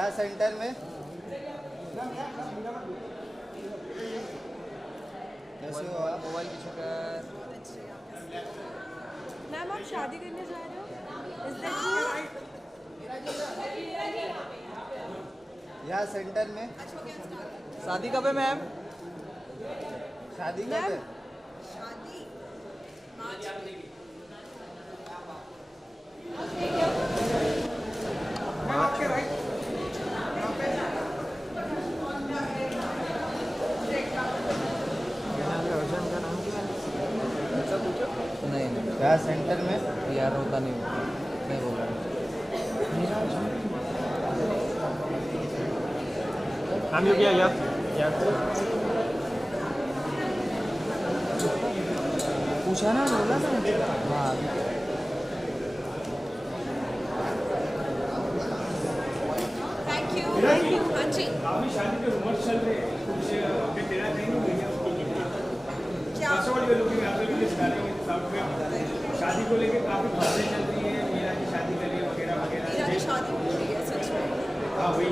यहाँ सेंटर में कैसे हो आप? मोबाइल की शक्कर। मैम आप शादी करने जा रहे हो? Is that true? यहाँ सेंटर में शादी कब है मैम? शादी कब है? नहीं यहाँ सेंटर में यार होता नहीं बोल रहा हम लोग क्या पूछा ना बोला ना। हाँ Thank you. हाँ जी। शादी के रूमर्स चल रहे हैं, कुछ अपडेट देना चाहेंगे मीडिया को? क्या? शादी को लेकर काफी बातें चल रही है, मीरा की शादी कर रही है वगैरह वगैरह। मीरा की शादी हो रही है सच में। हाँ वही,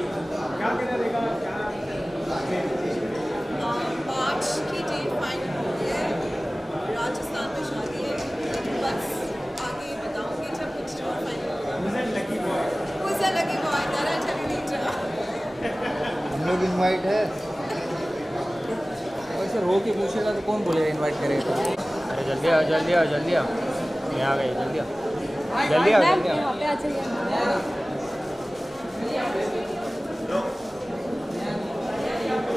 क्या कहना रहेगा, क्या 5 की डेट फाइनल हो गई है, राजस्थान में शादी है। बस आगे बताऊंगी जब कुछ और फाइनल होगा। Who's that lucky boy? That I'll tell you later. हम लोग इनवाइट है। वैसे रो के पूछेगा तो कौन बोलेगा इनवाइट करेगा? अरे जल्दी आओ जल्दी आओ जल्दी आओ, मैं आ गई, जल्दी आओ जल्दी आओ जल्दी आओ। यहाँ पे आ जाइए।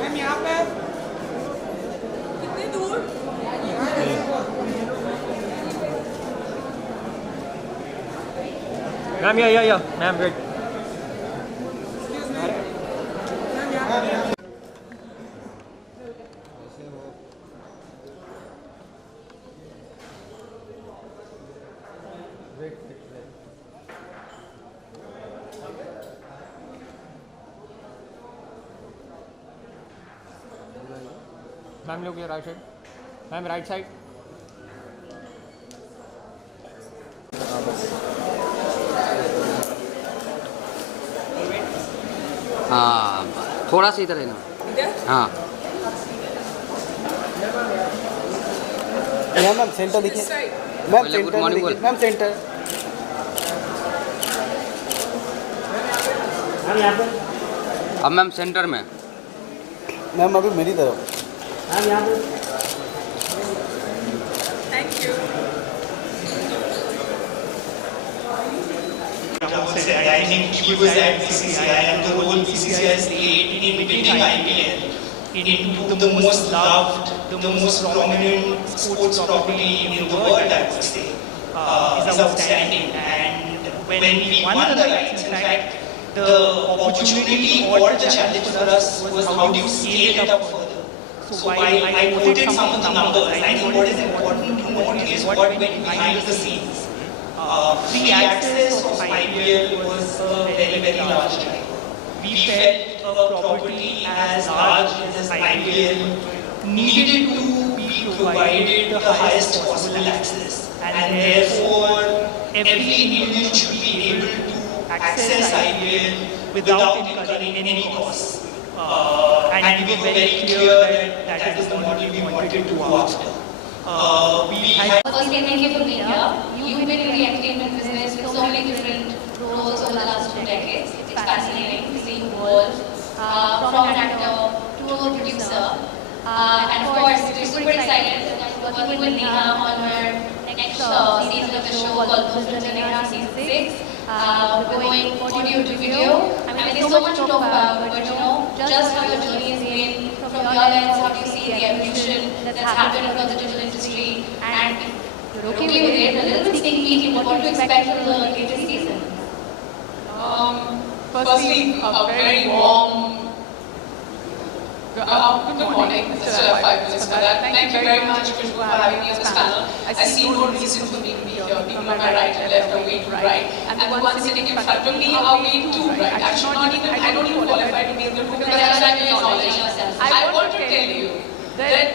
मैम यहाँ पे कितनी दूर? मैम या मैम वेट। मैम लोग ये right side, ma'am right side. हाँ थोड़ा सा इधर है ना। हाँ मैम सेंटर देखिए। मैम बोले, गुड सेंटर मॉर्निंग देखिए। बोल। Ma'am centre. अब मैम सेंटर में। मैम अभी मेरी तरफ। Thank you. I think he was at BCCI and the role BCCI has played in building IPL into the most loved, the most prominent sports property in the world, I would say, is outstanding. And when we won the rights, in fact, the opportunity or the challenge for us was how do you scale it up further. So while I quoted some of the numbers, I think what is important to note is what went behind the scenes. Free access of IPL was a very, very large drive. We felt a property as large as IPL needed to be provided the highest possible access. And therefore, every Indian should be able to access IPL without incurring any costs. And we were very clear that that is the model we wanted to go after. Firstly, thank you for being here. You've been in the entertainment business with so many different roles over the last 2 decades. It's fascinating to see you evolve from an actor to a producer. And of course, we're super excited working with Neha on her next season of the show called Neha Season 6. We're going audio to video. I mean, there's so much to talk about, but you know, just how your journey has been from your lens, how do you see the evolution that's happened across the digital industry, and you're okay with it, a little bit sneak peek in what to expect from the latest season. Firstly, a very warm good morning. Still have 5 minutes for that. Thank you very much for having me on this panel. I see no reason for me to be here. People on my right and left are way too right, and the ones sitting in front of me are way too right. Actually, I don't even qualify to be in the room because I'm not acknowledging yourself. I want to tell you that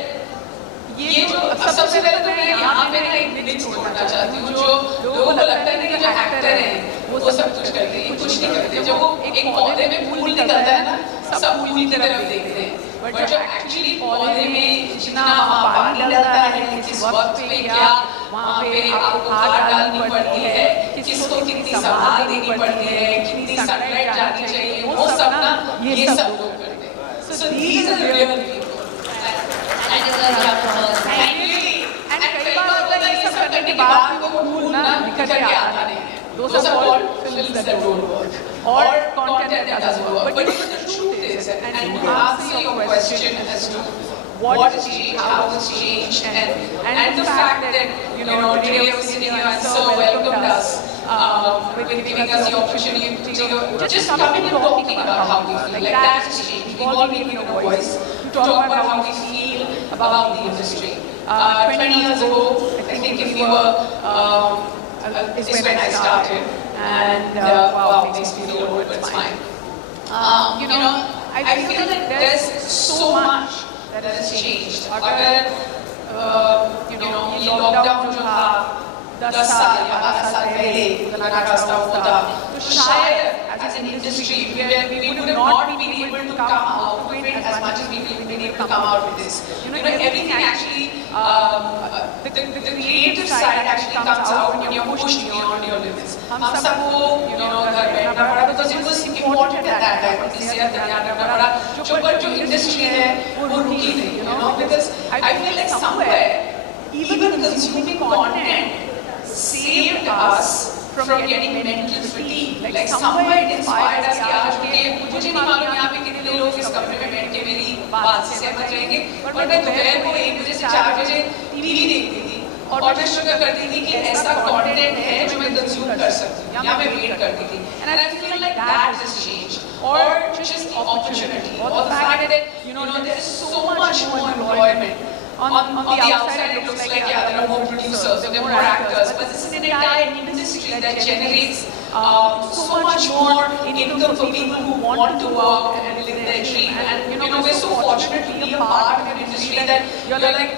ये जो सबसे पहले तो मैं यहाँ पे ना एक मिथ छोड़ना चाहती हूँ जो लोगों को लगता है कि जो एक्टर हैं वो वो सब कुछ करते हैं, कुछ नहीं करते। जब वो एक पौधे में फूल निकलता है ना, सब फूल की तरफ देखते हैं, बट जब एक्चुअली पौधे में जितना वहाँ पानी डलता है, किस वक्त पे क्या, वहाँ पे आपको खाद डालनी पड़ती है, किसको कितनी संभाल देनी पड़ती है, कितनी सनलाइट जानी चाहिए, वो सब ना ये सब लोग करते हैं। So these are the real people. And कई बार होता है ये सब करने के बाद वो फूल ना निकल के आता नहीं है। Those are called films that don't work or content that doesn't work. But the truth is, and to answer your question as to what has changed, how has changed, and the fact that today you're sitting here and so welcomed us with giving us the opportunity to just come in and talking about how we feel. Like that has changed. We've all been given a voice to talk about how we feel about the industry. 20 years ago, I think if you were is when I started, and wow, makes me feel old, but it's fine. I feel that there's so much that has changed. अगर ये lockdown जो था 10 साल या 12 साल पहले इतना रास्ता होता, तो शायद as an industry we would have not been able to come out with it as much as we've been able to come out with this. Everything actually, the creative side actually comes out when you're pushed beyond your limits. हम सबको घर बैठना पड़ा because it was important at that time. अपनी सेहत का ध्यान रखना पड़ा. जो industry है वो रुकी नहीं, because I feel like somewhere even consuming content saved us from getting mental fatigue. Like somewhere it inspired us कि आज के मुझे नहीं मालूम यहाँ पे कितने लोग इस कमरे में बैठ के मेरी बात से सहमत रहेंगे, पर मैं दोपहर को 1 बजे से 4 बजे टीवी देखती थी और मैं शुक्र करती थी कि ऐसा कंटेंट है जो मैं कंज्यूम कर सकती हूँ, या मैं वेट करती थी. And I feel like that has changed, or just the opportunity, or the fact that there is so much more employment. On the outside it looks like there are more producers, there are more actors, but this is an entire industry that generates so much more income for people who want to work and live their dream. And we're so fortunate to be a part of an industry that you're like,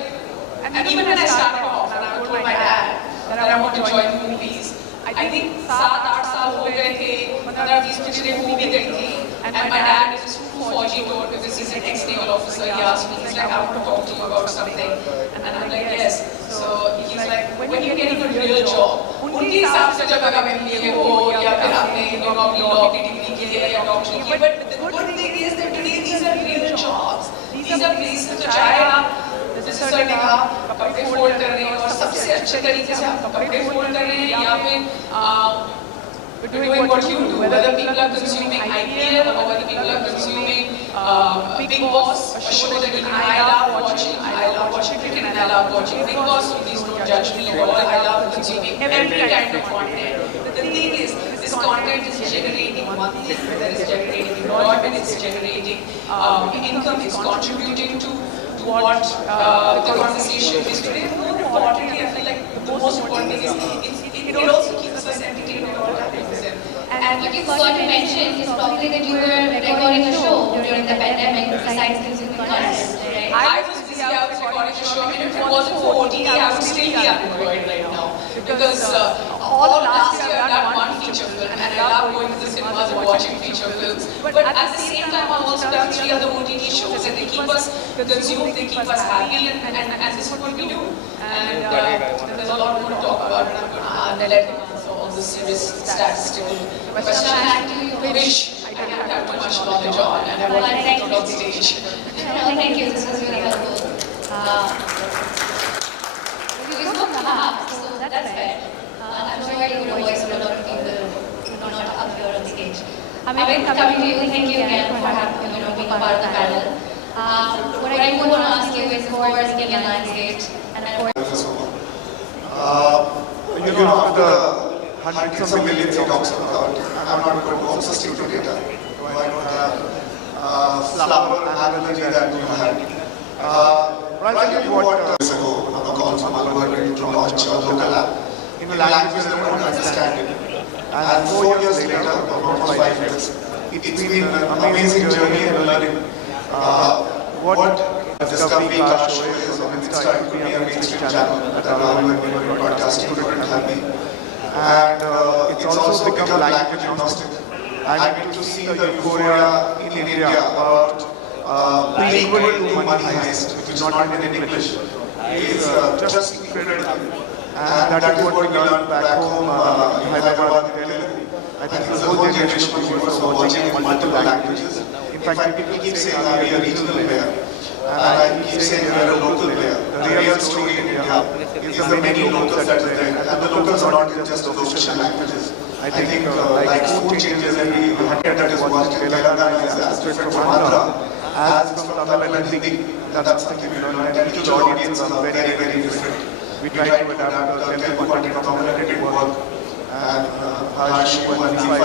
and even when I started off and I told my dad that I want to join movies, I think 7-8 साल हो गए थे, 15-20 पिक्चरें हो भी गई थी, and my dad is too forgy told because he's an ex-naval officer. He asked me, he's like, I want to talk to you about something, and I'm like, yes. So he's like, when are you getting a real job? उनके हिसाब से जब अगर मैं ये हो या फिर आपने अपनी लॉ की डिग्री की है या डॉक्टरी की, but the good thing is that today these are real jobs. These are places तो चाहे आप जैसे सर ने कहा कपड़े फोल्ड कर रहे हैं और सबसे अच्छे तरीके से आप कपड़े फोल्ड कर रहे हैं, या फिर doing what you do, whether people are consuming IPL or whether people are consuming Big Boss, a show that even I love watching. I love watching cricket and I love watching Big Boss, so please don't judge me at all. I love consuming every kind of content. The thing is, this content is generating one thing, whether it's generating employment, it's generating income, it's contributing to what the conversation is today. More importantly, I feel like the most important thing is it also keeps us entertained at all times. And what you forgot to mention is probably that you were recording a show during the pandemic besides consuming content, right? I was busy, I was recording a show. I mean, if it wasn't for OTT, I would still be unemployed right now. Because all of last year I've done one feature film, and I love going to the cinemas and watching feature films. But at the same time, I've also done 3 other OTT shows, and they keep us consumed, they keep us happy, and this is what we do. And there's a lot more to talk about, and I'm going to let him answer all the serious statistical questions. I wish I didn't have too much knowledge on, and I wanted to put on stage. Thank you, this was really helpful. You spoke to half, so that's fair. I'm sure you would have voiced a lot of people who are not up here on stage. Coming to you, thank you again for being a part of the panel. What I do want to ask you is for Skin Lionsgate and for after hundreds of millions he talks about, I'm not going to also stick to data. Why not have flower analogy that you had? I'll tell you what years ago, on the call from Bollywood to launch a local app in a language that I don't understand it. And 4 years later, almost 5 years, it's been an amazing journey and learning what Discovery Car Show is on Insta. It could be a mainstream channel that allowed when we were broadcasting, couldn't have me. and it's also become language agnostic. I get to see the euphoria in India about being equal to Money Heist, which is not in English, is just incredible. And that is what we learned back home in Hyderabad, Delhi. I think the whole generation of viewers are watching in multiple languages. In fact, people keep saying we are a regional player, and I keep saying we are a local player. The real story in India is the many locals that are there, and the locals are not just the official languages. I think like food changes every 100 that is watched in Telangana is as different from Andhra, as from Tamil and Hindi. That's something we learn, and each audience are very, very different. We try to adapt the Telugu content from Tamil and it work, and Harsh and C5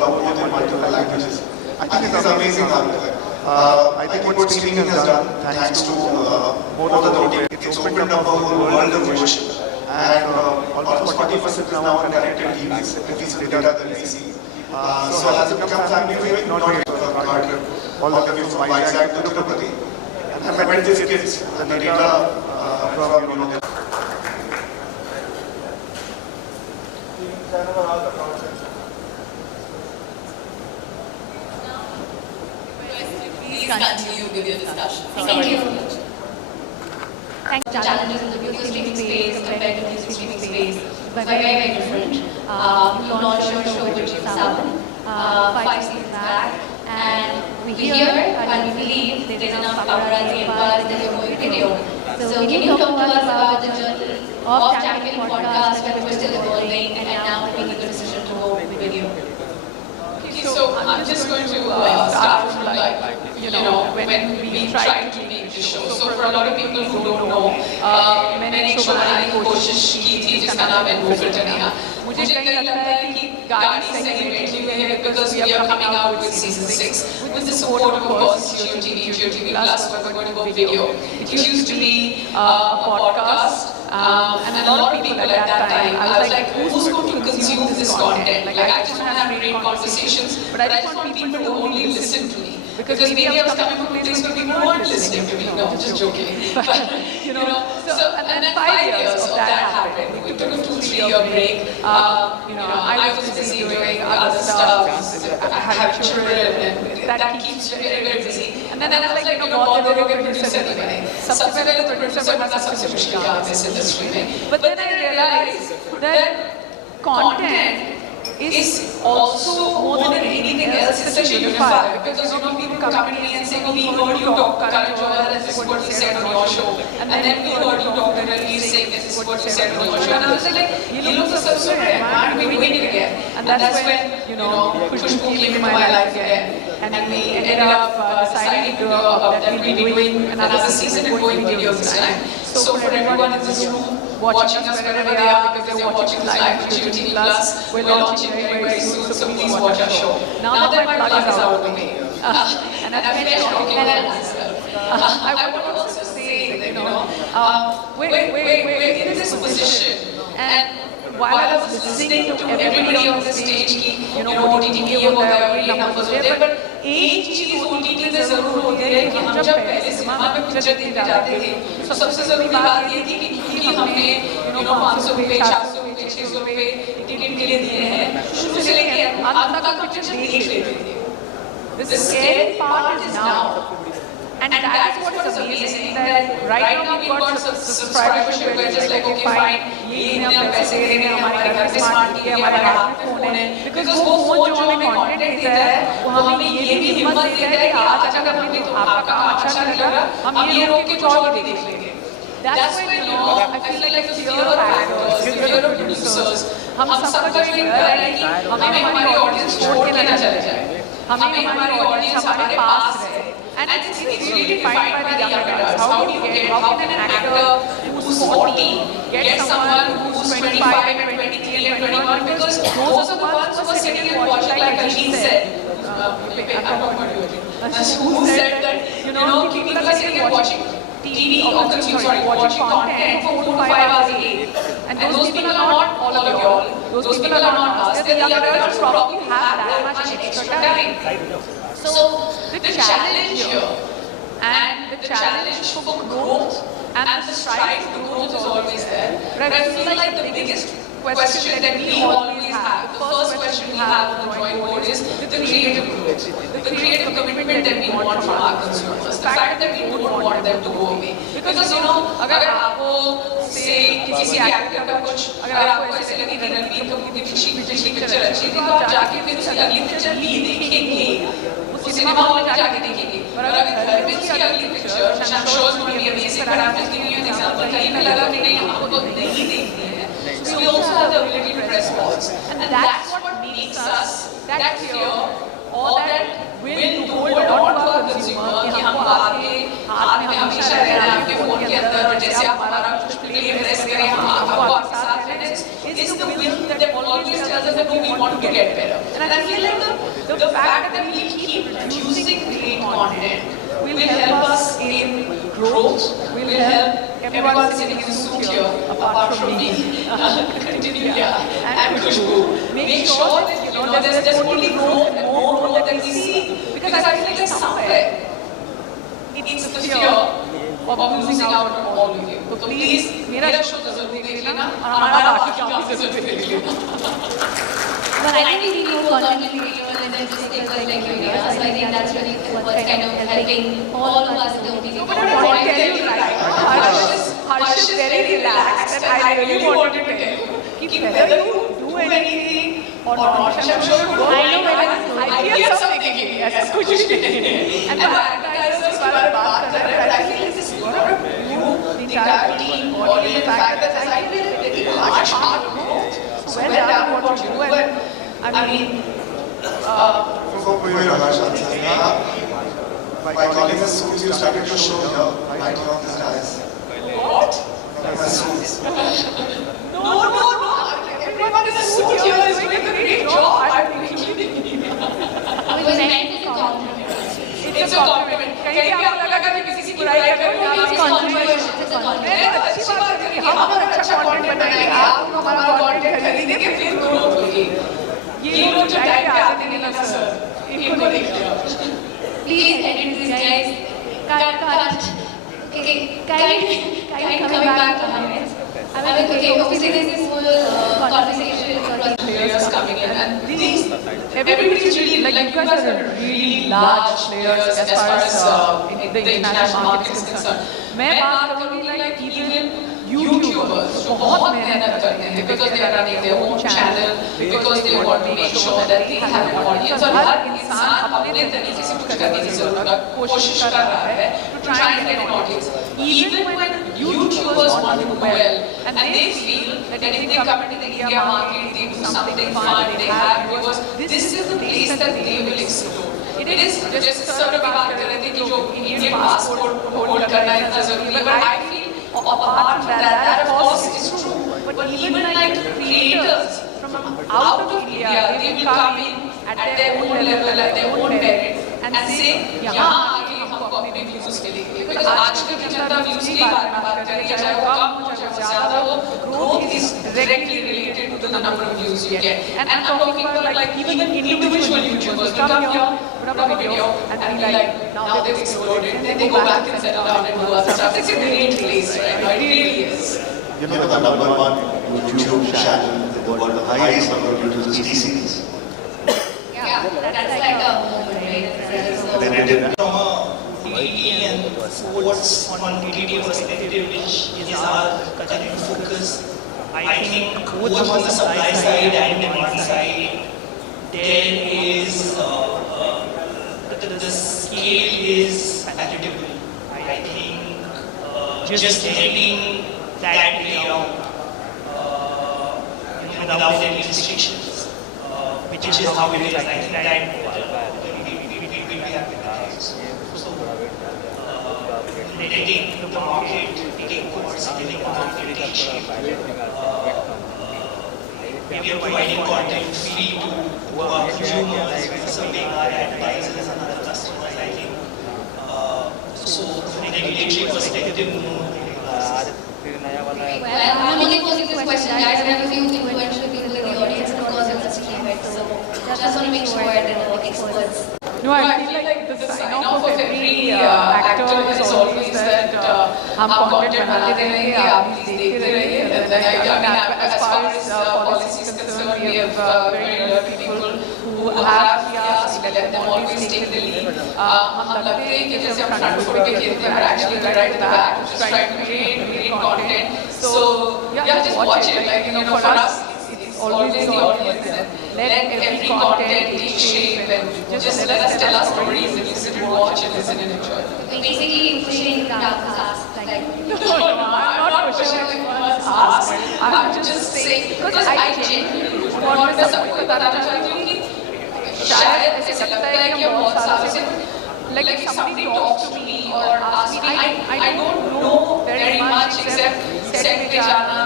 both in multiple languages. I think it's amazing how I think what streaming has done, thanks to both of the audience, it's opened up a whole world of viewership. And almost 40% now are connected TVs, at least the data that we see. So as it becomes family viewing, not really a car trip, all the way from Vizag to Tirupati. And I met these kids, the data from, Please continue with your discussion. Thank you. Challenges in the video streaming space compared to music streaming space were very, very different. We launched your show with Jim Saban 5 seasons back, and we hear and we believe there is enough paparazzi and buzz that you're going video. So can you talk to us about the journey of Champion Podcast, where we're still evolving and now making the decision to go with video? Okay, so I'm just going to start from when we tried to make this show. So for a lot of people who don't know, मैंने एक शो बनाने की कोशिश की थी जिसका नाम है वो फिल्टर नेहा. मुझे कहीं लगता है कि गाड़ी सही बैठी हुई है because we are coming out with season 6 with the support of course GeoTV Plus, where we're going to go video. It used to be a podcast. And a lot of people at that time, I was like, who's going to consume this content? Like, I just want to have great conversations, but I just want people to only listen to me. Because maybe I was coming from a place where people weren't listening to me. No, just joking. So, and then 5 years of that happened. We took a 2-3 year break. I was busy doing other stuff. I have children, and that keeps very, very busy. And then I was like, बहुत लोगों के producer नहीं बने. सबसे पहले तो producer बनना सबसे मुश्किल काम है इस industry में. But then I realized that content is also more than anything else such a unifier, because people come to me and say, we heard you talk Karan Johar, and this is what he said on your show, and then we heard you talk to Ranveer Singh, this is what he said on your show, and I was like, you look so surreal, why aren't we doing it again? And that's when Khushbu came into my life again, and we ended up deciding that we'll be doing another season and going videos this time. So for everyone in this room watching us wherever they are, because they're watching this live on GeoTV Plus, we're launching very, very soon, so please watch our show. Now that my plug is out of the way, and I've finished talking about myself, I want to also say that, we're in this position, and while I was listening to everybody on the stage, OTT ये होता है, ये numbers होते हैं, but एक चीज OTT में जरूर होती है कि हम जब पहले सिनेमा में पिक्चर देखने जाते थे, तो सबसे जरूरी बात ये थी कि क्योंकि हमने 500 रुपए, 400 रुपए, 600 रुपए टिकट के लिए दिए हैं, शुरू से लेके अंत तक पिक्चर देख लेते थे. The scary part is now. And that is what is amazing, that right now we've got subscribership where just like, okay fine, ये इतने हम पैसे दे रहे हैं, हमारे घर पे स्मार्ट टीवी है, हमारे हाथ में फोन है, because वो फोन जो हमें कंटेंट देता है, वो हमें ये भी हिम्मत देता है कि आज अगर हमें तो आपका काम अच्छा नहीं लगा, हम ये रोक के कुछ और देख लेंगे. That's when I feel like the fear of actors, the fear of producers, हम सबका जो एक डर है कि हमें हमारी ऑडियंस छोड़ के ना चले जाए, हमें हमारी ऑडियंस हमारे पास रहे. And it's really defined by the younger adults. How can an actor who's 40 get someone who's 25 and 23 and 21? Because those are the ones who are sitting and watching, like Ajit said. Who said that, people are sitting and watching TV or watching content for 4 to 5 hours a day. And those people are not all of y'all. Those people are not us. They're the young adults who probably have that much extra time. So the challenge here and the challenge for growth and the strive for growth is always there. But I feel like the biggest question that we always have. The first question we have on the drawing board is the creative growth, the creative commitment that we want from our consumers, the fact that we don't want them to go away. Because you know, अगर आपको से किसी एक्टर का कुछ अगर आपको ऐसे लगे कि रणबीर कपूर की पिछली पिक्चर अच्छी थी तो आप जाके फिर उसकी अगली पिक्चर नहीं देखेंगे, उस सिनेमा हॉल में जाके देखेंगे. और अगर घर में उसकी अगली picture which I'm sure is going to be amazing, but I'm just giving you an example, कहीं पे लगा कि नहीं हमको नहीं देखनी है. So we also have the ability to press pause, and that's what makes us that fear or that will to hold on to our consumer कि हमको आपके हाथ में हमेशा रहना है, आपके फोन के अंदर, और जैसे आप हमारा कुछ प्ले प्रेस करें हम आपको आपके साथ रहना है. It's the will that always tells us that no, we want to get better. And I feel like the fact that we keep producing great content will help us in growth, will help everyone sitting in the suit here, apart from me, continue here, and Khushbu. Make sure that you know there's only growth and more growth that we see, because I feel like somewhere it's the fear of losing out on all of you. So please, मेरा show तो जरूर देख लेना, हमारा बाकी काम भी जरूर देख लेना. But I think we need more content creators and then just take us like you. So I think that's really what's kind of helping all of us in the OTT. But I want to tell you right, Harsh is very relaxed, and I really wanted to tell you whether you do anything or not, I'm sure you don't. I know I hear something in me, ऐसा कुछ नहीं है. And the advertisers के बारे में बात कर रहे हैं, I feel like this is not you, the entire team, or the fact that I feel that it's much hard growth. So when that what you do, and I mean, before your Harsh answer, by calling us suits, you started to show here light on the stars. what? My suits. No. Everyone in the suit here is doing a great job. I'm really kidding. It was meant as a compliment. It's a compliment. कहीं भी आप लगा कि किसी की बुराई कर रहे हो, It's controversial. It's a compliment. अच्छी बात है कि हम अगर अच्छा कंटेंट बनाएंगे, आप लोग हमारा कंटेंट खरीदेंगे, फिर ग्रोथ होगी. ये लोग जो टाइम पे आते हैं ना सर, इनको देख लिया. Please edit this, guys. Cut. Okay, kind coming back on it. I mean, okay, obviously there's this whole conversation across Players coming in, and these everybody's really like you guys are really large players as far as the international market is concerned. मैं बात करूँगी like even YouTubers जो बहुत मेहनत करते हैं because they are running their own channel, because they want to make sure that they have an audience. और हर इंसान अपने तरीके से कुछ करने की जरूरत कोशिश कर रहा है to try and get an audience. Even when YouTubers want to do well and they feel that if they come into the India market, they do something fun, they have viewers, this is the place that they will explore. It is just sort of बात कर रहे थे कि जो Indian passport hold करना इतना जरूरी है, but I feel apart from that of course it is true, but even like creators from out of India, they will come in at their own level, at their own merit, and say यहाँ आके हमको अपने views मिलेंगे. Because आजकल की जनता views की बात कर रही है, चाहे वो कम हो चाहे वो ज़्यादा हो, growth is directly related to the number of views you get. And I'm talking about like even individual YouTubers will come here, put up a video, and be like, now they've exploded, and then they go back and settle down and do other stuff. It's a great place, right? It really is. You know the number one YouTube channel in the world, the highest number of views is T-Series. Yeah, that's like a moment, right? Then it did. From a TTT and sports on TTT perspective, which is our current focus, I think both on the supply side and demand side, there is the scale is palatable. I think just getting that layout without any restrictions, which is how it is. I think that we will be advertised. So, letting the market take course, letting the market take shape. We are providing content free to our consumers, serving our advertisers and other customers, I think. So, from a regulatory perspective, no. Well, I'm only posing this question, guys. I have a few influential people in the audience, and of course, it's a team, right? So, just want to make sure that the experts. No, I feel like the sign-off of every actor is always that हम content बनाते रहेंगे, आप please देखते रहिए, as far as policy is concerned, we have very learned people who have asked to let them always take the lead. हम लगते हैं कि जैसे हम front foot पे खेलते हैं, but actually we're right at the back, just trying to create great content. So yeah, just watch it. Like for us, it's always the audience. Let every content take shape and just let us tell our stories and you sit and watch and listen and enjoy. Basically, pushing down fast. No, I'm not pushing anyone's ask. I'm just saying because I genuinely want to सबको बताना चाहती हूँ कि शायद ऐसे लगता है कि हम बहुत सालों से like if somebody talks to me or asks me, I don't know very much except set पे जाना,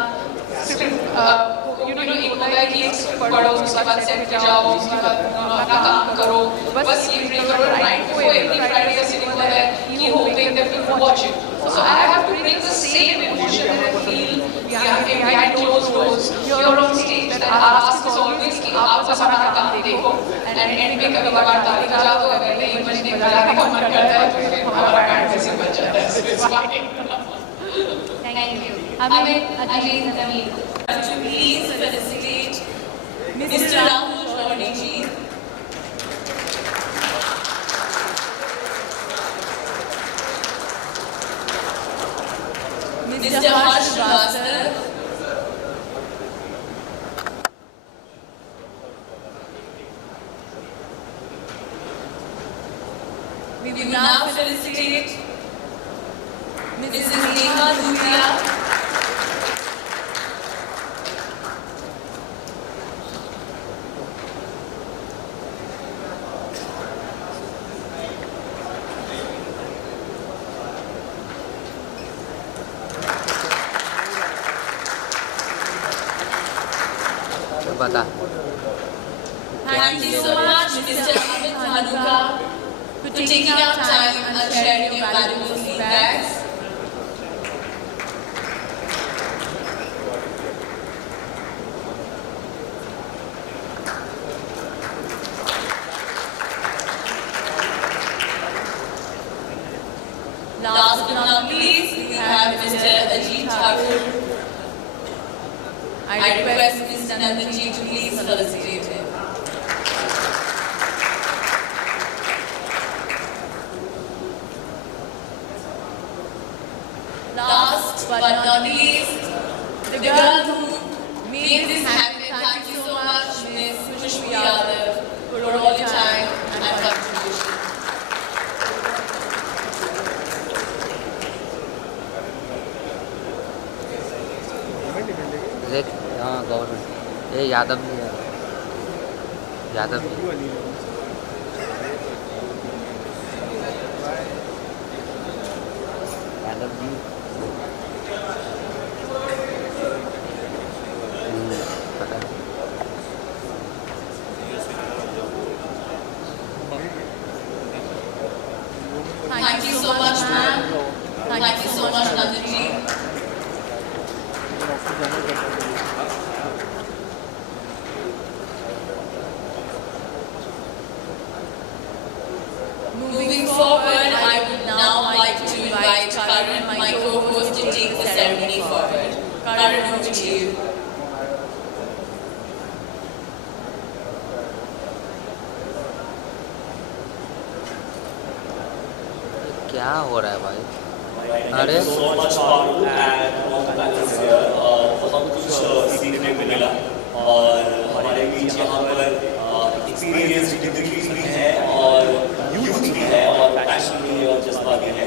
एक होता है कि पढ़ो उसके बाद सेट पे जाओ उसके बाद अपना काम करो बस ये करो राइट को एवरी फ्राइडे का सीन होता है कि hoping that people watch it. So I have to bring the same emotion that I feel behind closed doors here on stage. That our ask is always कि आप बस हमारा काम देखो and end में कभी-कभार ताली बजा दो अगर नहीं बजने बजाने का मन करता है तो फिर हमारा बैंड कैसे बज जाता है. Thank you. Amit, Ajit, Naveen. Please felicitate Mr. Rahul Chaudhary ji. Mr. Harsh Srivastava. We will now felicitate Mrs. Neha Dhupia. बता Thank you so much, Mr. Amit Dhanuka, for taking out time and sharing your valuable feedbacks. Last but not least, we have Mr. Ajit Thakur. I request Mr. Nandanji to please felicitate him. Last but not least, the girl who made this happen. Thank you so much, Ms. Khushbu Yadav, for all your time and contribution. देख हाँ गवर्नमेंट ये यादव जी यादव जी यादव जी पता नहीं Thank you so much, ma'am. Thank you so much, Nandanji. Moving forward, I would now like to invite Karan, my co-host, to take the ceremony forward. Karan, over to you. क्या हो रहा है भाई अरे बहुत कुछ सीखने को मिला और हमारे बीच यहाँ पर एक्सपीरियंस डिग्रीज भी है और यूथ भी है और पैशन भी है और जज्बा भी है.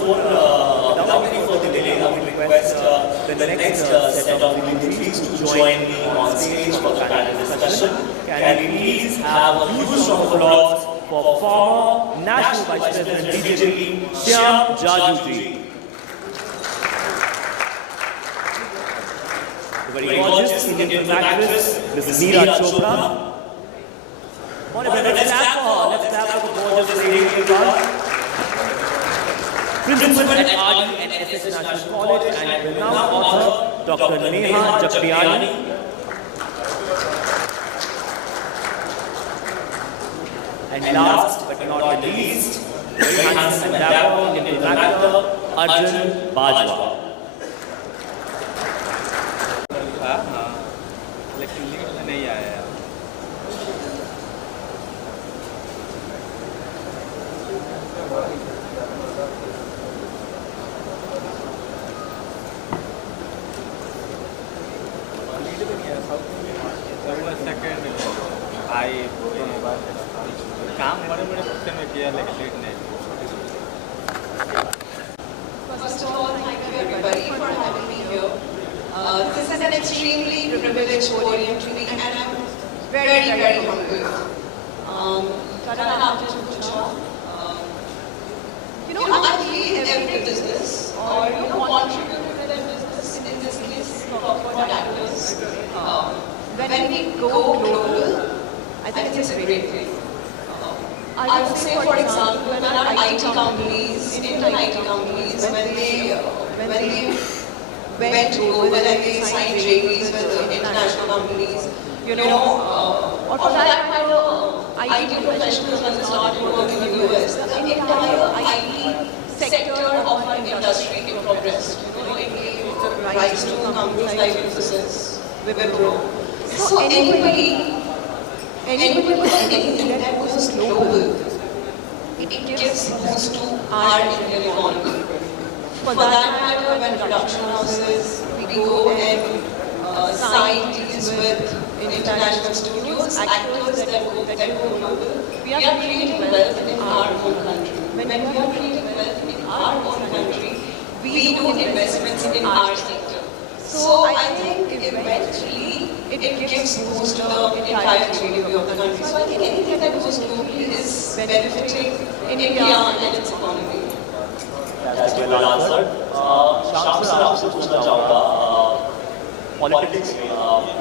Without any further delay, I would request the next set of dignitaries to join me on stage for the panel discussion. Can we please have a huge round of applause for former National Vice President BJP, Shyam Jajuji. The very gorgeous Indian film actress, Mrs. Meera Chopra. Let's clap for her. Let's clap for the gorgeous lady in front. Principal at RD and SS National College and renowned author, Dr. Neha Dhupia Meera. And last but not the least, very handsome and dapper Indian film actor, Arjun Bajwa. नहीं आया यार। भाई काम बड़े बड़े फंक्शन में किया लेकिन लेट नहीं। First of all, thank you everybody for having me here. This is an extremely privileged podium to be, and I'm very, very humble. Karan, after Chucha, I feel every business or contribute to their business, in this case, for actors. When we go global, I think it's a great thing. I would say, for example, when our IT companies, Indian IT companies, when they went global and they signed JVs with international companies, or for that matter, IT professionals when they started working in the US, the entire IT sector of our industry progressed. It gave rise to companies like Infosys, Wipro. So anybody with anything that goes global, it gives boost to our Indian economy. For that matter, when production houses, we go and sign deals with international studios, actors that go global, we are creating wealth in our own country. When we are creating wealth in our own country, we do investments in our sector. So I think eventually it gives boost to the entire GDP of the country. So I think anything that goes globally is benefiting India and its economy. That's well answered. शाम से आपसे पूछना चाहूँगा पॉलिटिक्स में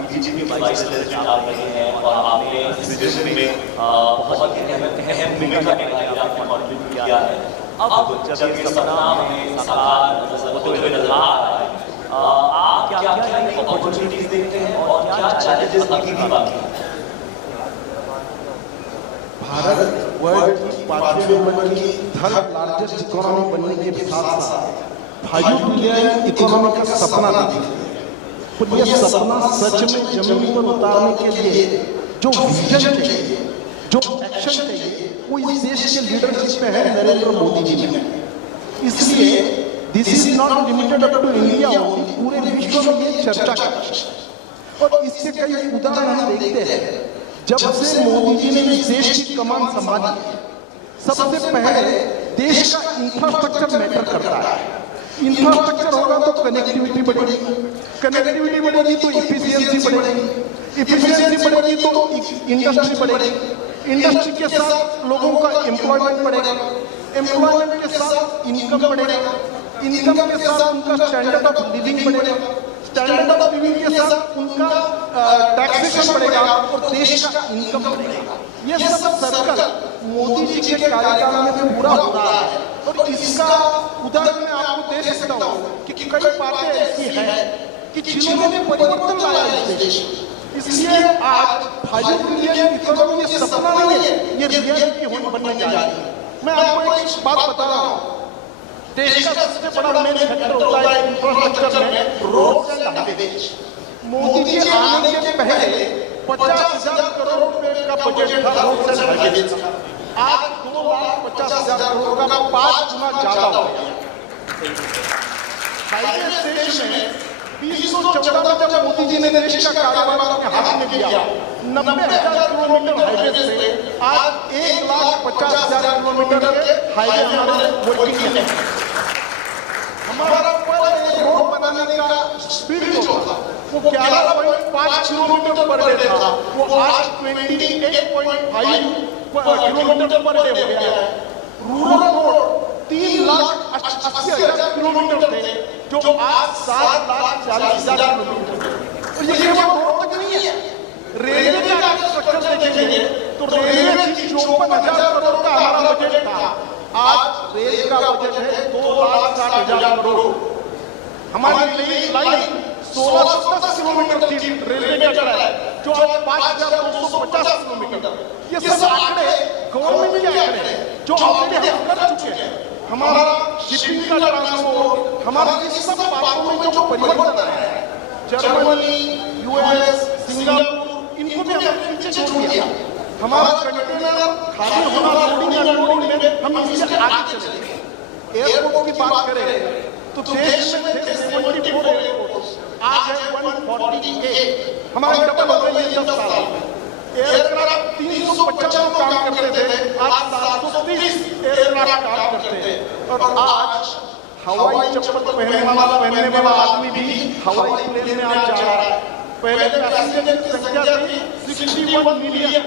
बीजेपी के vice president आप रहे हैं और आपने इस विजन में बहुत अहम भूमिका निभाई, आपने कॉन्ट्रीब्यूट किया है। अब जब ये सपना हमें साकार होते हुए नजर आ रहा है, आप क्या क्या नई अपॉर्चुनिटीज देखते हैं और क्या चैलेंजेस अभी भी बाकी हैं? भारत वर्ल्ड की 5वें नंबर की थर्ड लार्जेस्ट इकोनॉमी बनने के साथ साथ 5 ट्रिलियन इकोनॉमी का सपना देखते हैं। और ये सपना सच में जमीन पर उतारने के लिए जो विजन चाहिए, जो एक्शन चाहिए, वो इस देश के लीडरशिप में है नरेंद्र मोदी जी में। इसलिए this is not limited up to India only, पूरे विश्व में ये चर्चा करती है। और इसके कई उदाहरण हम देखते हैं। जब से मोदी जी ने इस देश की कमान संभाली, सबसे पहले देश का इंफ्रास्ट्रक्चर मैटर करता है। इंफ्रास्ट्रक्चर होगा तो कनेक्टिविटी बढ़ेगी, कनेक्टिविटी बढ़ेगी तो इफिशियंसी बढ़ेगी, इफिशियंसी बढ़ेगी तो इंडस्ट्री बढ़ेगी, इंडस्ट्री के साथ लोगों का एम्प्लॉयमेंट बढ़ेगा, एम्प्लॉयमेंट के साथ इनकम बढ़ेगा, इनकम के साथ उनका स्टैंडर्ड ऑफ लिविंग बढ़ेगा, स्टैंडर्ड ऑफ लिविंग के साथ उनका टैक्सेशन बढ़ेगा और देश का इनकम बढ़ेगा। ये सब सर्कल मोदी जी के कार्यकाल में पूरा हो रहा है। और इसका उदाहरण मैं आपको दे सकता हूँ कि कई बातें ऐसी हैं कि जिन्होंने परिवर्तन लाया इस देश में। इसलिए आज 5 ट्रिलियन इकोनॉमी ये सपना नहीं है, ये रियलिटी बनने जा रही है। मैं आपको एक बात बता रहा हूँ, देश का सबसे बड़ा मेन फैक्टर होता है इंफ्रास्ट्रक्चर में रोड एंड हाईवेज। मोदी जी आने के पहले 50,000 करोड़ रुपए का बजट था रोड एंड हाईवेज का। आज 2,50,000 करोड़ का 5 गुना ज्यादा हो गया। हाईवे देश में 2014 में जब मोदी जी ने देश का कारोबार अपने हाथ में लिया, 90,000 किलोमीटर हाईवे से आज 1,50,000 किलोमीटर के हाईवे हमारे वर्किंग में है। हमारा पहले रोड बनाने का स्पीड जो था वो 11.5 किलोमीटर पर डे था, वो आज 28.5 किलोमीटर पर डे हो गया है। रूरल रोड 3,80,000 किलोमीटर थे जो आज 7,40,000 किलोमीटर। और ये केवल रोड तक नहीं है, रेलवे का स्ट्रक्चर देखेंगे तो रेलवे 54,000 करोड़ का हमारा बजट था, आज रेल का बजट है 2,60,000 करोड़। हमारी लाइन 1610 किलोमीटर थी रेलवे का ट्रैक, जो आज 5,250 किलोमीटर। ये सब आंकड़े गवर्नमेंट के आंकड़े जो ऑलरेडी हम कर चुके हैं। हमारा शिपिंग का ट्रांसपोर्ट, हमारा इस सब बातों में जो परिवर्तन आया है, जर्मनी, यूएस, सिंगापुर, इनको भी हमने पीछे छोड़ दिया। हमारा कंटेनर खाली होना लोडिंग अनलोडिंग में हम इससे आगे चले गए। एयरपोर्ट की बात करें तो देश में थे 74 एयरपोर्ट्स, आज है 148, हमारे डबल हो गई है 10 साल में। एयरक्राफ्ट 350 काम करते थे, आज 730 एयरक्राफ्ट काम करते हैं। और आज हवाई चप्पल पहनने वाला आदमी भी हवाई प्लेन में आज जा रहा है। पहले पैसेंजर की संख्या थी 61 मिलियन,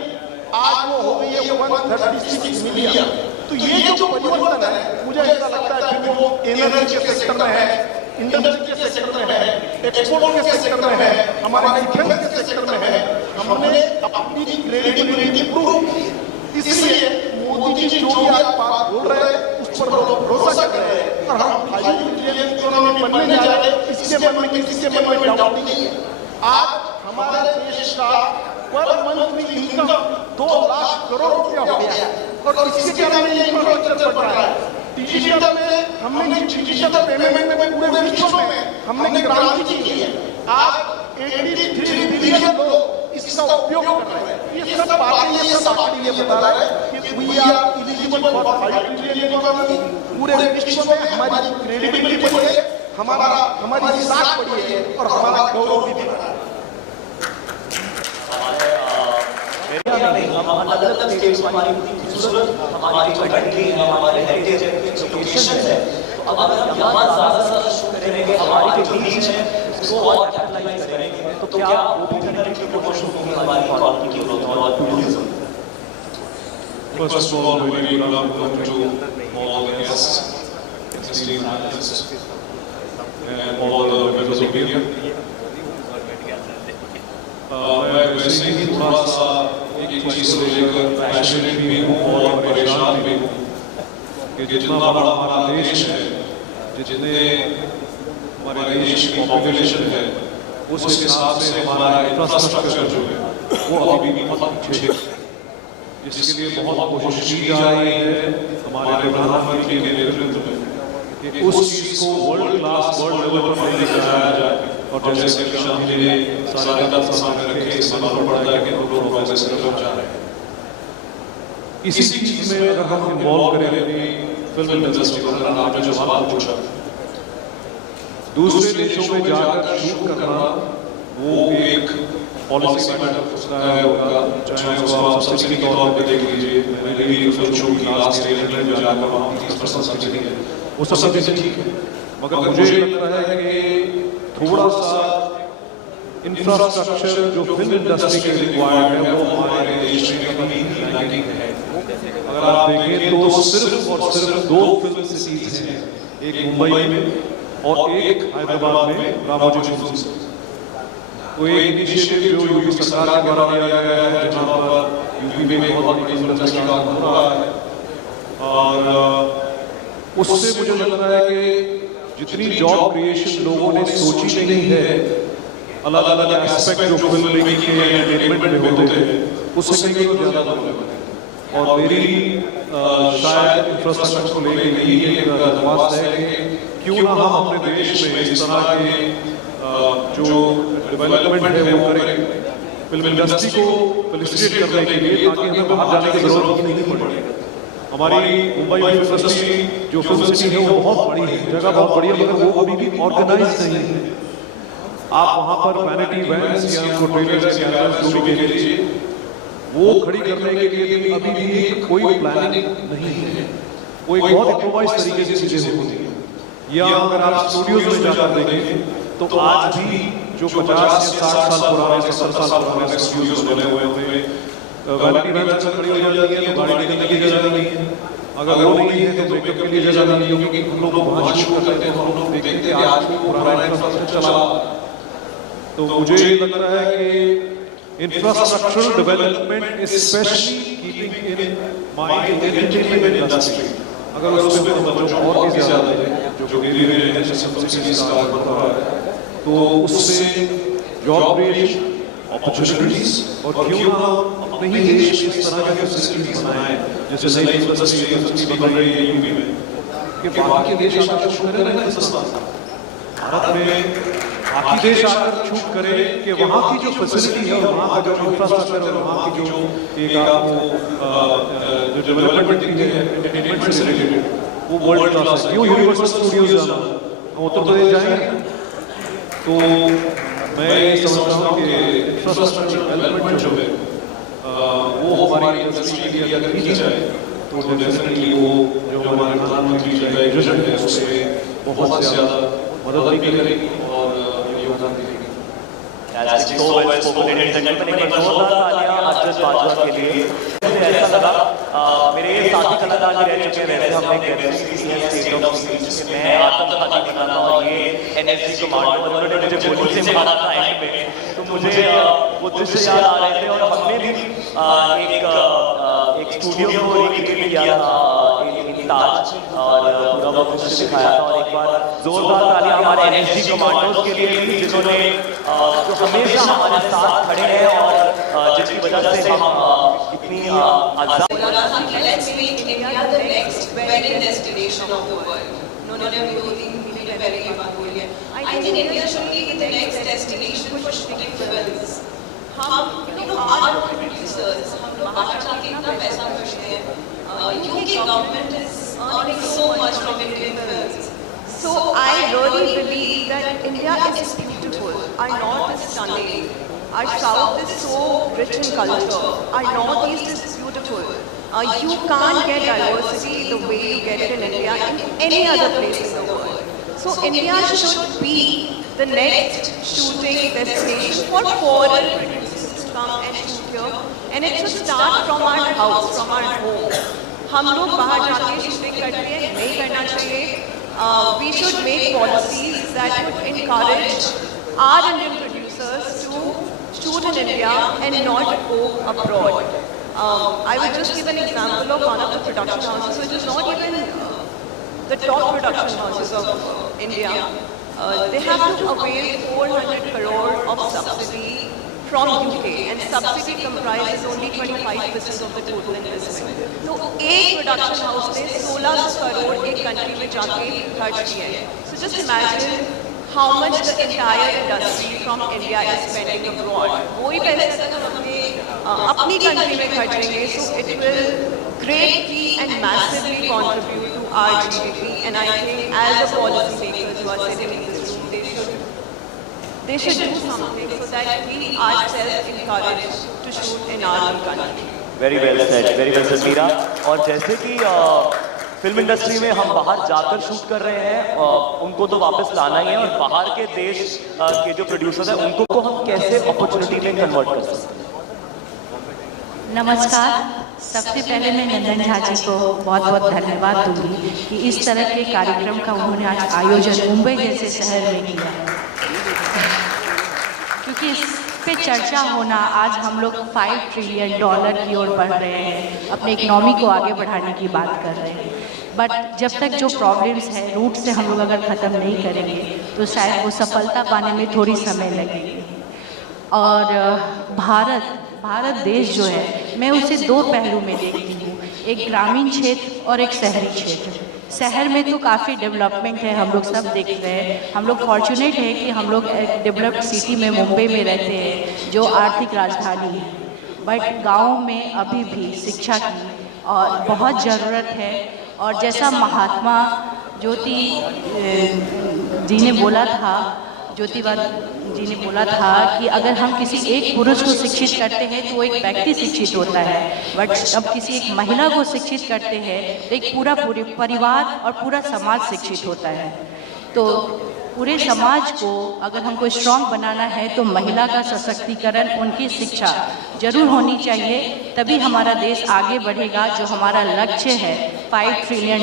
आज वो हो गई है 136 मिलियन। तो ये जो परिवर्तन है, मुझे ऐसा लगता है कि वो एनर्जी के सेक्टर में है, इंडस्ट्री के सेक्टर में है, एक्सपोर्ट के सेक्टर में है, हमारे डिफेंस के सेक्टर में है। हमने अपनी क्रेडिबिलिटी प्रूव की। इसलिए मोदी जी जो भी आज बात बोल रहे हैं उस पर भरोसा कर रहे हैं। और हम हाई इंटेलिजेंस इकोनॉमी बनने जा रहे हैं, इसके मन में किसी के मन में डाउट नहीं है। आज हमारे देश का पर मंथ इनकम 2 लाख करोड़ रुपया हो गया है। और इसके कारण ये इंफ्रास्ट्रक्चर बढ़ रहा है। डिजिटल में हमने डिजिटल पेमेंट में पूरे विश्व में हमने क्रांति की है। आज 83 बिलियन लोग इसका उपयोग कर रहे हैं। ये सब बातें, ये सब आंकड़े ये बता रहा है कि we are eligible for 5 trillion economy. पूरे विश्व में हमारी क्रेडिबिलिटी बढ़ी है, हमारी साख बढ़ी है और हमारा गौरव भी बढ़ा है। हम अलग अलग स्टेट्स में हमारी खूबसूरत हमारी जो कंट्री है, हमारे हेरिटेज है, जो लोकेशन है, तो अगर हम यहाँ ज़्यादा शो करेंगे, हमारी जो रीच है उसको और कैपिटलाइज करेंगे, तो क्या वो भी डायरेक्टली प्रमोशन होगी हमारी इकोनॉमी की ग्रोथ और tourism. First of all, very good afternoon to all the guests, esteemed panelists, and all the members of media. मैं वैसे ही थोड़ा सा एक चीज को लेकर पैशनेट भी हूँ और परेशान भी हूँ कि जितना बड़ा हमारा देश है, जितने हमारे देश की पॉपुलेशन है, उस हिसाब से हमारा इंफ्रास्ट्रक्चर जो है वो अभी भी बहुत पीछे है, जिसके लिए बहुत कोशिश की जा रही है हमारे प्रधानमंत्री के नेतृत्व में कि उस चीज को वर्ल्ड क्लास, वर्ल्ड लेवल पर लेकर जाया जाए। और जैसे कि शाम जी ने सारे तथ्य सामने रखे, इससे मालूम पड़ता है कि लोग प्रोग्रेस की तरफ जा रहे हैं। इसी चीज में अगर हम इन्वॉल्व करें अपनी फिल्म इंडस्ट्री को, अगर आपने जो सवाल पूछा, दूसरे देशों में जाकर शूट करना वो एक पॉलिसी मैटर होता है होगा, चाहे उसको आप सब्सिडी के तौर पे देख लीजिए। मैंने भी एक फिल्म शूट की लास्ट ईयर में जाकर वहाँ 30% सब्सिडी है, वो सब चीजें ठीक है। मगर मुझे लगता है कि थोड़ा सा इंफ्रास्ट्रक्चर जो फिल्म इंडस्ट्री के रिक्वायर्ड है वो हमारे देश में कभी लैकिंग है। अगर आप देखें तो सिर्फ और सिर्फ 2 फिल्म सिटीज हैं, एक मुंबई में और एक हैदराबाद में रामोजी फिल्म सिटी। तो एक इनिशिएटिव जो यूपी सरकार के द्वारा लिया गया है, जहाँ पर यूपी में बहुत बड़ी फिल्म इंडस्ट्री का काम हो रहा है, और उससे मुझे लगता है कि जितनी जॉब क्रिएशन लोगों ने सोची नहीं है, अलग अलग एस्पेक्ट जो फिल्म मेकिंग के एंटरटेनमेंट में होते हैं, उससे कहीं ज़्यादा होगा। और मेरी शायद इंफ्रास्ट्रक्चर को लेकर यही एक दरख्वास्त है कि क्यों ना हम अपने देश में इस तरह के जो डेवलपमेंट है वो करें, फिल्म इंडस्ट्री को फैसिलिटेट करने के लिए, ताकि हमें बाहर जाने की जरूरत नहीं पड़े। हमारी मुंबई फिल्म इंडस्ट्री जो फिल्म सिटी है वो बहुत बड़ी है, जगह बहुत बड़ी है, मगर वो अभी भी ऑर्गेनाइज नहीं है। आप वहाँ पर वैनिटी वैन्स या उनको ट्रेलर्स या कैमरास जो भी कह लीजिए, वो खड़ी करने के लिए अभी भी कोई प्लानिंग नहीं है। वो एक बहुत इम्प्रोवाइज तरीके से चीजें होती हैं। या अगर आप स्टूडियोज में जाकर देखें तो आज भी जो 50 या 60 साल पुराने, 70 साल पुराने स्टूडियोज बने हुए हैं, वैनिटी वैन्स खड़ी हो जाती है तो गाड़ी निकलने की जगह नहीं है। अगर वो नहीं है तो मेकअप के लिए जगह नहीं है, क्योंकि हम लोग वहाँ शूट करते हैं, हम लोग देखते हैं आज भी पुराना इंफ्रास्ट्रक्चर चला। तो मुझे लगता है कि infrastructural development specially keeping in mind entertainment industry, अगर उसमें तवज्जो और भी ज़्यादा है, जो धीरे धीरे जैसे फिल्म सिटीज का बढ़ रहा है, तो उससे जॉब क्रिएशन, अपॉर्चुनिटीज, और क्यों ना अपने ही देश में इस तरह के फैसिलिटीज बनाएं, जैसे नई फैसिलिटी बन रही है यूपी में, कि बाकी के देश आकर शो कर रहे हैं। भारत में बाकी देश आकर शूट करे कि वहाँ की जो फैसिलिटी है, वहाँ का जो इंफ्रास्ट्रक्चर और वहाँ की जो एक आपको जो डेवलपमेंट दिखती है एंटरटेनमेंट से रिलेटेड, वो वर्ल्ड क्लास है। क्यों यूनिवर्सल स्टूडियोज जाना, हम उत्तर प्रदेश जाएंगे तो मैं ये समझता हूँ कि इंफ्रास्ट्रक्चर डेवलपमेंट जो है वो हमारी इंडस्ट्री के लिए अगर की जाए तो डेफिनेटली वो जो हमारे प्रधानमंत्री जी का एक विजन है उससे बहुत ज़्यादा मदद भी करेगी और योगदान भी देगी। So well spoken, ladies and gentlemen, एक बार जोरदार तालियां अर्जुन बाजवा के लिए। मुझे ऐसा लगा मेरे साथी कलाकार भी रह चुके हैं, वैसे हमने एक स्टेट ऑफ स्पीच जिसमें मैं आतंकवादी बनाना और ये एनएसजी कमांडो, उन्होंने मुझे गोली से मारा था एंड पे, तो मुझे वो दृश्य याद आ रहे थे और हमने भी एक स्टूडियो को रिक्रिएट किया था ताज और पूरा वो दृश्य दिखाया था। और एक बार जोरदार तालियां हमारे एनएसजी कमांडोज के लिए भी जिन्होंने जो हमेशा हमारे साथ खड़े हैं और जिसकी वजह से हम इतनी Let's make India the next wedding destination of the world. उन्होंने अभी 2-3 महीने पहले ये बात बोली है। I think India should be the next destination for shooting films. हम our producers, हम लोग बाहर जाके इतना पैसा खर्चते हैं। UK government is earning so much from Indian films. So I really believe that India is beautiful. Our north is stunning. Our south is so rich in culture. Our northeast is beautiful. You can't get diversity the way you get it in India in any other place in the world. So India should be the next shooting destination for foreign producers to come and shoot here. And it should start from our house, from our home. हम लोग बाहर जाके शूटिंग करते हैं, नहीं करना चाहिए. We should make policies that would encourage our Indian producers to shoot in India and not go abroad. I would just give an example of one of the production houses, which is not even the top production houses of India. They have to avail 400 crore of subsidy from UK, and subsidy comprises only 25% of the total investment. तो एक production house ने 1600 crore एक country में जाके खर्च किए हैं. So just imagine how much the entire industry from India is spending abroad. वही पैसे अगर हम अपनी country में खर्चेंगे, so it will greatly and massively contribute to our GDP. And I think as a policymakers who are sitting in this room, they should do something so that we ourselves encourage to shoot in our own country. very well said Meera. और जैसे कि film industry में हम बाहर जाकर शूट कर रहे हैं, उनको तो वापस लाना ही है, और बाहर के देश के जो प्रोड्यूसर्स हैं उनको हम कैसे अपॉर्चुनिटी में कन्वर्ट कर सकते हैं? नमस्कार। सबसे पहले मैं नंदन झा जी को बहुत बहुत धन्यवाद दूंगी कि इस तरह के कार्यक्रम का उन्होंने आज आयोजन मुंबई जैसे शहर में किया, क्योंकि इस पे चर्चा होना, आज हम लोग $5 ट्रिलियन की ओर बढ़ रहे हैं, अपने इकोनॉमी को आगे बढ़ाने की बात कर रहे हैं। बट जब तक जो प्रॉब्लम्स हैं रूट से हम लोग अगर ख़त्म नहीं करेंगे तो शायद वो सफलता पाने में थोड़ी समय लगेगी। और भारत देश जो है, मैं उसे दो पहलू में देखती हूँ, एक ग्रामीण क्षेत्र और एक शहरी क्षेत्र। शहर में तो काफ़ी डेवलपमेंट है, हम लोग सब देख रहे हैं, हम लोग फॉर्चुनेट है कि हम लोग एक डेवलप्ड सिटी में मुंबई में रहते हैं जो आर्थिक राजधानी है। बट गाँव में अभी भी शिक्षा की और बहुत ज़रूरत है। और जैसा महात्मा ज्योति जी ने बोला था, ज्योतिबा जी ने बोला था कि अगर हम किसी एक पुरुष को शिक्षित करते हैं तो वो एक व्यक्ति शिक्षित होता है, बट जब किसी एक महिला को शिक्षित करते हैं तो एक पूरा परिवार और पूरा समाज शिक्षित होता है। तो पूरे समाज को अगर हमको स्ट्रॉन्ग बनाना है तो महिला का सशक्तिकरण, उनकी शिक्षा जरूर होनी चाहिए, तभी हमारा देश आगे बढ़ेगा। जो हमारा लक्ष्य है $5 ट्रिलियन,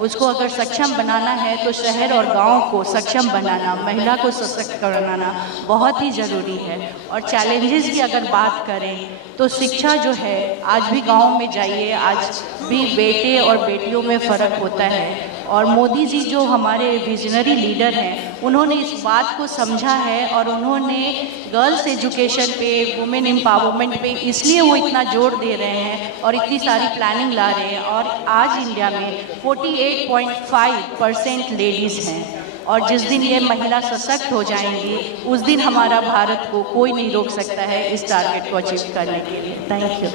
उसको अगर सक्षम बनाना है तो शहर और गांव को सक्षम बनाना, महिला को सशक्त बनाना बहुत ही ज़रूरी है। और चैलेंजेस की अगर बात करें तो शिक्षा जो है, आज भी गांव में जाइए, आज भी बेटे और बेटियों में फ़र्क होता है। और मोदी जी जो हमारे विजनरी लीडर हैं, उन्होंने इस बात को समझा है और उन्होंने गर्ल्स एजुकेशन पे, वुमेन एम्पावरमेंट पे इसलिए वो इतना जोर दे रहे हैं और इतनी सारी प्लानिंग ला रहे हैं। और आज इंडिया में 48.5% लेडीज़ हैं। और जिस दिन ये महिला सशक्त हो जाएंगी उस दिन हमारा भारत को कोई नहीं रोक सकता है इस टारगेट को अचीव करने के लिए। Thank you.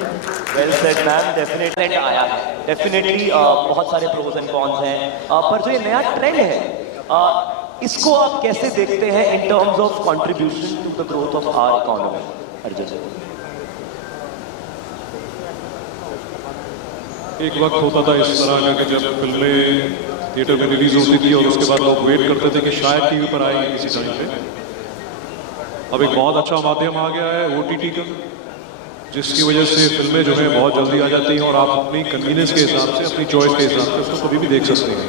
Well said ma'am, definitely आया है, डेफिनेटली बहुत सारे प्रोज एंड कॉन्स हैं, पर जो ये नया ट्रेंड है इसको आप कैसे देखते हैं in terms of contribution to the growth of our economy? Arjun, एक वक्त होता था इस तरह का कि जब फिल्में थिएटर में रिलीज होती थी और उसके बाद लोग वेट करते थे कि शायद टीवी पर आएगी किसी टाइम पे। अब एक बहुत अच्छा माध्यम आ गया है OTT का, जिसकी वजह से फिल्में जो है बहुत जल्दी आ जाती हैं और आप अपनी कन्वीनियंस के हिसाब से, अपनी चॉइस के हिसाब से उसको कभी भी देख सकते हैं।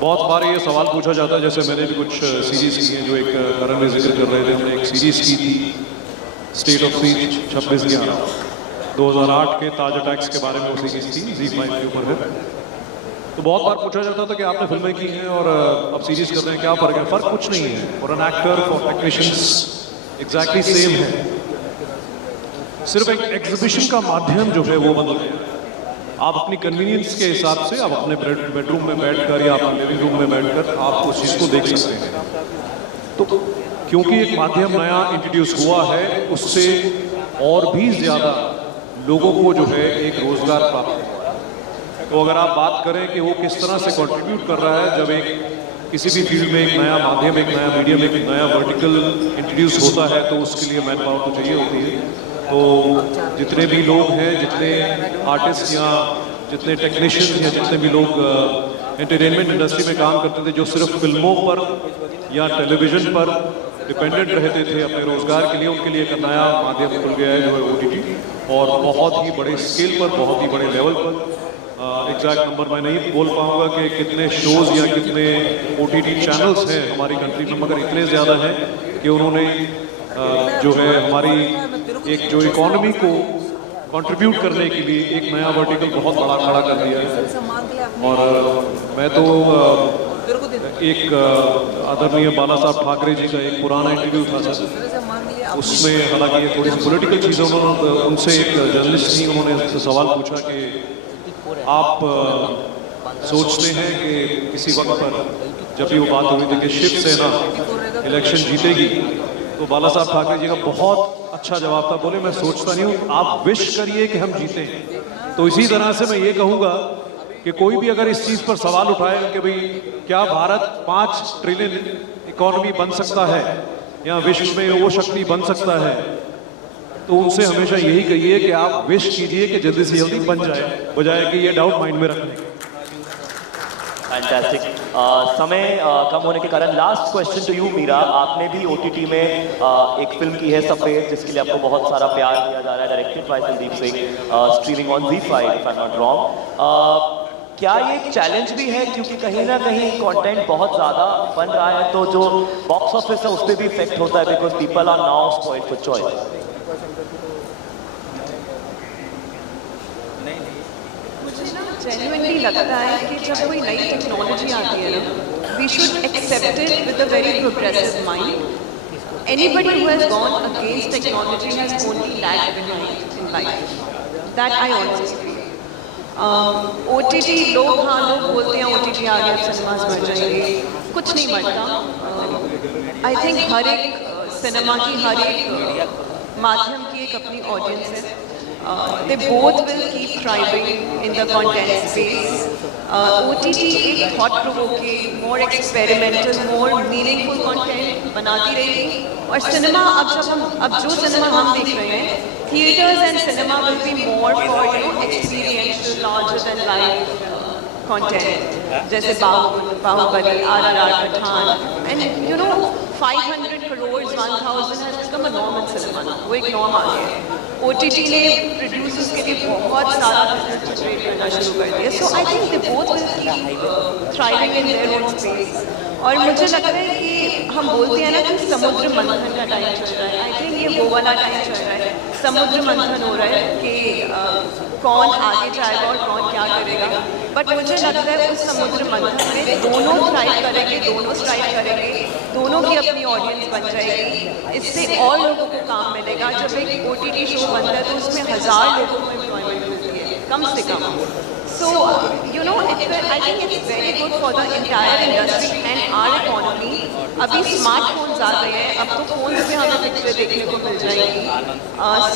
बहुत बार ये सवाल पूछा जाता है, जैसे मैंने भी कुछ सीरीज की हैं जो एक करण में जिक्र कर रहे थे, हमने एक सीरीज की थी स्टेट ऑफ सीज 26/11 2008 के ताज अटैक्स के बारे में, वो सीरीज थी ZEE5 के ऊपर है। तो बहुत बार पूछा जाता था कि आपने फिल्में की हैं और अब सीरीज कर रहे हैं, क्या फ़र्क है? फ़र्क कुछ नहीं है। For an actor, for technicians exactly same है, सिर्फ एक एग्जीबिशन का माध्यम जो है वो बदल गया। आप अपनी कन्वीनियंस के हिसाब से आप अपने बेडरूम में बैठकर या अपने लिविंग रूम में बैठकर आप उस चीज़ को देख सकते हैं। तो क्योंकि एक माध्यम नया इंट्रोड्यूस हुआ है, उससे और भी ज़्यादा लोगों को जो है एक रोज़गार प्राप्त है। तो अगर आप बात करें कि वो किस तरह से कंट्रीब्यूट कर रहा है, जब एक किसी भी फील्ड में एक नया माध्यम, एक नया मीडियम, एक नया वर्टिकल इंट्रोड्यूस होता है तो उसके लिए मैन पावर तो चाहिए होती है। तो जितने भी लोग हैं, जितने आर्टिस्ट या जितने टेक्नीशियंस या जितने भी लोग एंटरटेनमेंट इंडस्ट्री में काम करते थे, जो सिर्फ फिल्मों पर या टेलीविज़न पर डिपेंडेंट रहते थे अपने रोज़गार के लिए, उनके लिए एक नया माध्यम खुल गया है जो है OTT, और बहुत ही बड़े स्केल पर, बहुत ही बड़े लेवल पर। एग्जैक्ट नंबर मैं नहीं बोल पाऊंगा कि कितने शोज़ या कितने OTT चैनल्स हैं हमारी कंट्री में, मगर इतने ज़्यादा हैं कि उन्होंने जो है हमारी एक जो इकोनॉमी को कंट्रीब्यूट करने के लिए एक नया वर्टिकल बहुत बड़ा खड़ा कर दिया है। और मैं तो एक आदरणीय बाला साहब ठाकरे जी का एक पुराना इंटरव्यू था सर, उसमें हालांकि ये थोड़ी सी पॉलिटिकल चीज़ें, उन्होंने उनसे एक जर्नलिस्ट थी, उन्होंने उससे सवाल पूछा कि आप सोचते हैं कि किसी वक्त पर जब भी वो बात हुई थी कि शिवसेना इलेक्शन जीतेगी, तो बाला साहब ठाकरे जी का बहुत अच्छा जवाब था, बोले मैं सोचता नहीं हूँ, आप विश करिए कि हम जीतें। तो इसी तरह से मैं ये कहूँगा कि कोई भी अगर इस चीज़ पर सवाल उठाए कि भाई क्या भारत 5 ट्रिलियन इकोनॉमी बन सकता है या विश्व में वो शक्ति बन सकता है, तो उनसे हमेशा यही कहिए कि आप विश कीजिए कि जल्दी से जल्दी बन जाए, बजाय कि ये डाउट माइंड में रखने। फैंटास्टिक। समय कम होने के कारण last question to you Meera, आपने भी OTT में एक फिल्म की है सफ़ेद, जिसके लिए आपको बहुत सारा प्यार दिया जा रहा है, directed by Sandeep Singh, streaming on ZEE5 if I am not wrong. क्या ये एक चैलेंज भी है, क्योंकि कहीं ना कहीं कंटेंट बहुत ज़्यादा बन रहा है, तो जो बॉक्स ऑफिस है उस पर भी इफेक्ट होता है, because people are now spoiled for choice? Genuinely लगता है कि जब कोई नई टेक्नोलॉजी आती है ना, we should accept it with a very progressive mind. Anybody who has gone against technology has only lagged behind in life, that I honestly feel. OTT लोग बोलते हैं OTT आ गया सिनेमाज मर जाएंगे, कुछ नहीं मरता। आई थिंक हर एक सिनेमा की, हर एक माध्यम की एक अपनी ऑडियंस है। They both will keep thriving in the content space. OTT एक thought-provoking, more experimental, more meaningful content बनाती रहेगी, और सिनेमा अब जो सिनेमा हम देख रहे हैं, theaters and cinema will be more for experiential, larger than life content, जैसे बाहुबली, RRR, पठान, and 500 crores, 1000 has become a normal cinema now, वो एक नॉर्म आ गया है। OTT ने प्रोड्यूसर्स के लिए बहुत सारा बिजनेस जनरेट करना शुरू कर दिया। So I think they both will keep thriving in their own space. और मुझे लगता है कि हम बोलते हैं ना कि समुद्र मंथन का टाइम चल रहा है, आई थिंक ये वो वाला टाइम चल रहा है, समुद्र मंथन हो रहा है कि कौन आगे जाएगा और कौन क्या करेगा। बट मुझे लगता है उस समुद्र मंथन में दोनों थ्राइव करेंगे, दोनों स्ट्राइव करेंगे, दोनों की अपनी ऑडियंस बन जाएगी। इससे और लोगों को काम मिलेगा। जब एक OTT शो बनता है तो उसमें 1000 लोगों को एम्प्लॉयमेंट मिलती है कम से कम। So, you know, I think it's very good for the entire industry and our economy. अभी स्मार्टफोन्स आ गए हैं, अब तो फोन्स में हमें पिक्चर देखने को मिल जाएगी.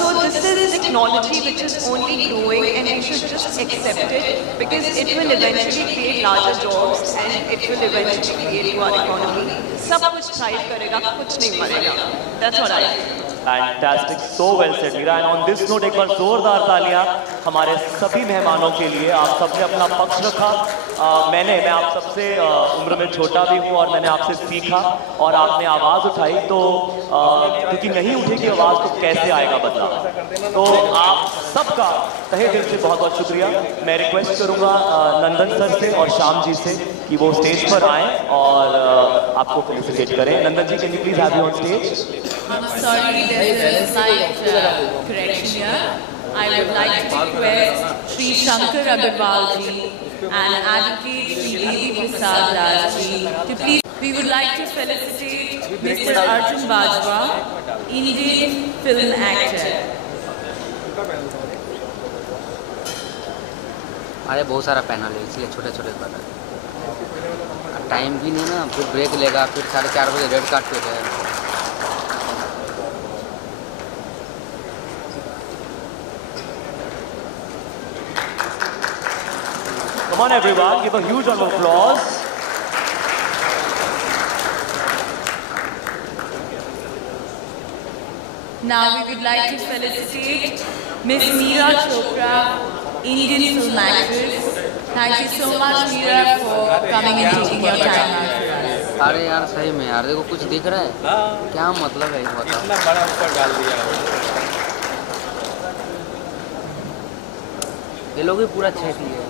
So this is technology which is only growing and we should just accept it because it will eventually create larger jobs and it will eventually create our economy. सब कुछ thrive करेगा, कुछ नहीं मरेगा. That's what I think. Fantastic, so well said, Meera. And on this note, एक बार जोरदार तालियां हमारे सभी मेहमानों के लिए. आप सबने अपना पक्ष रखा. मैं आप सबसे उम्र में छोटा भी हूँ और मैंने आपसे सीखा और आपने आवाज़ उठाई, तो क्योंकि नहीं उठेगी आवाज़ तो कैसे आएगा बदलाव. तो आप सबका तहे दिल से बहुत बहुत शुक्रिया. मैं रिक्वेस्ट करूँगा नंदन सर से और श्याम जी से कि वो स्टेज पर आएँ और आपको फेलिसिटेट करें. Nandan ji, can you please have you on stage? Sorry, there's a slight correction here. I would like to request Sri Shankar Agarwal ji and Advocate Sri Devi Prasad Raj ji to please. We would like to felicitate Mr. Arjun Bajwa, Indian film actor. अरे बहुत सारा पैनल है इसलिए छोटे छोटे कर रहे हैं. टाइम भी नहीं ना, फिर ब्रेक लेगा, फिर 4:30 बजे रेड कार्ड पे है. Come on everyone, give a huge round of applause. Now we would like to felicitate Miss Meera Chopra, Indian film actress. Thank you so much, Meera, for coming and taking your time out for us. अरे यार सही में यार, देखो कुछ दिख रहा है. क्या मतलब है बताओ. इतना बड़ा ऊपर डाल दिया. ये लोग भी पूरा छेक लिए.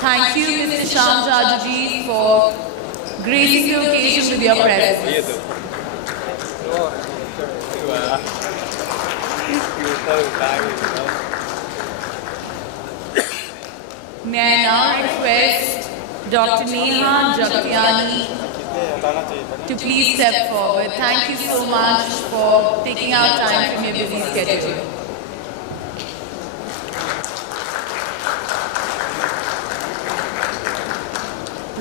Thank you, Mr. Shyam Jajaji, for gracing the occasion with your presence. May I now request Dr. Neha Dhupia Meera to please step forward. Thank you so much for taking out time from your busy schedule.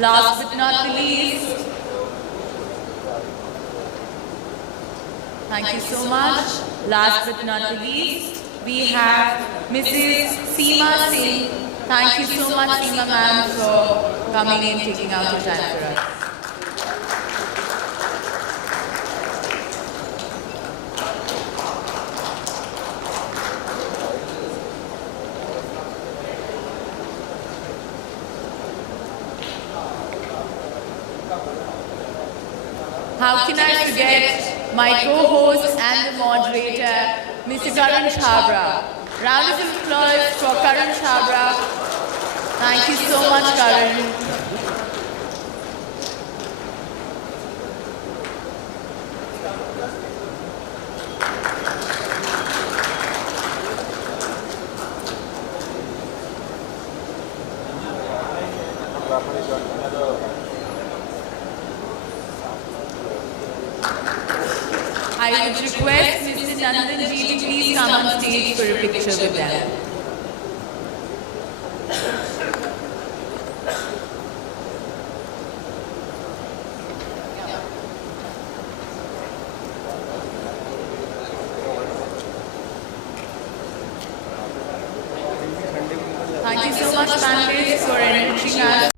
Last but not the least, thank you so much. Last but not the least, we have Mrs. Seema Singh. Thank you so much, Seema ma'am, for coming and taking out your time for us. How can I forget my co-host and the moderator, Mr. Karan Chhabra. Round of applause for Karan Chhabra. Thank you so much, Karan. I would request Mr. Nandan ji to please come on stage for a picture with them. Thank you so much, panelists, for enriching us